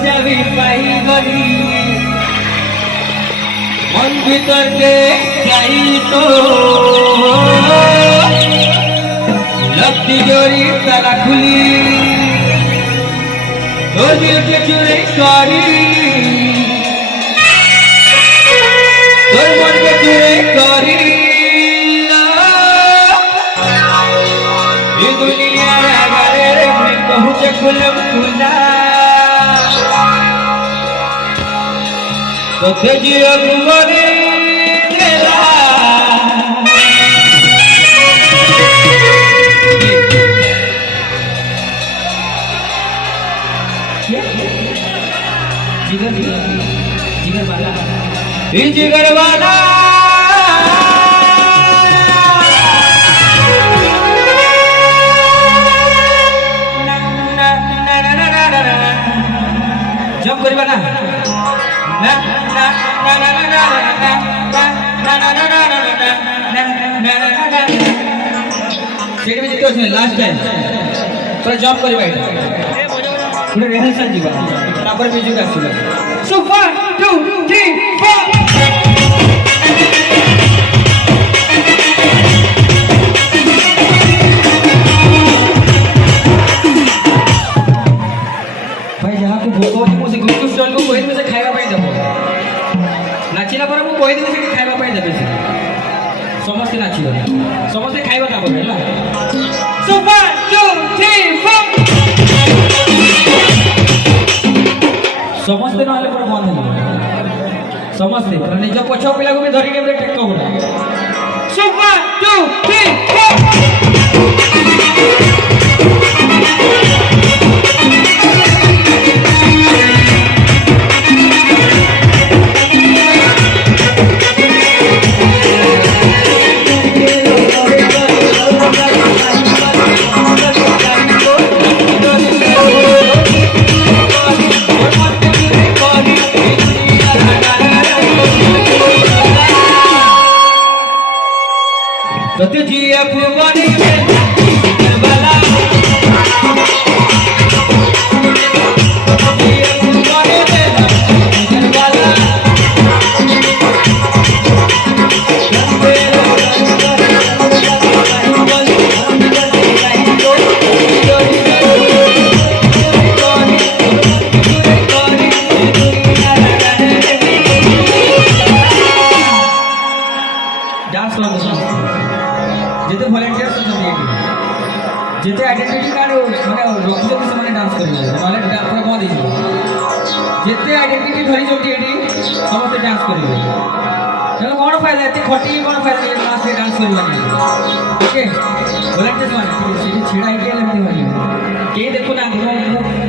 मजा भी पाई गली मन भीतर के जाई तो लगती जोरी ताला खुली तो दिल के चुरे कारी तो मन के चुरे कारी ये दुनिया रे मैं कहूँ से खुलम खुला तो तेजी अगुवानी खेला जिगर जिगर वाला ये जिगर वाला जब करीबा ना ना ना ना ना ना ना ना ना ना ना सेट में जितो छै लास्ट टाइम थोड़ा जंप करिबा पूरा रिहर्सल जीवा तापर म्यूजिक आसीला सो 1 2 3 4 नाचिला पर मु कहि देले से खाइबा पाई देबे समस्त नाचिबो समस्त खाइबा ता बोले ला सो 1 2 3 4 समस्त नहले पर बंद हो समस्त निज पछ पिला को भी धरि के टेक को सो 1 2 3 4 जेते आइडेंटिटी कार्ड माने रखि जति से डांस करिले नले डांस पूरा बंद हो जेते आइडेंटिटी धरि जोटी एडी समस्त डांस करिले चलो कोन फायदा एते खटी कोन फायदा ये डांस से डांस करबा ओके वॉलंटियर्स माने सीधी छिड़ा के लेते भाई के देखो ना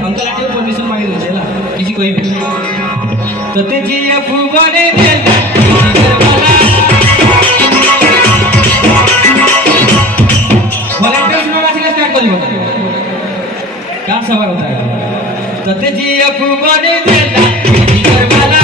अंकल आंटी परमिशन मांगे देला किसी कोई भी तते जी फुवाने देला वॉलंटियर्स नो नाचिले स्टार्ट करियो डांस सभा होता है तते जी फुवाने देला जिगर वाला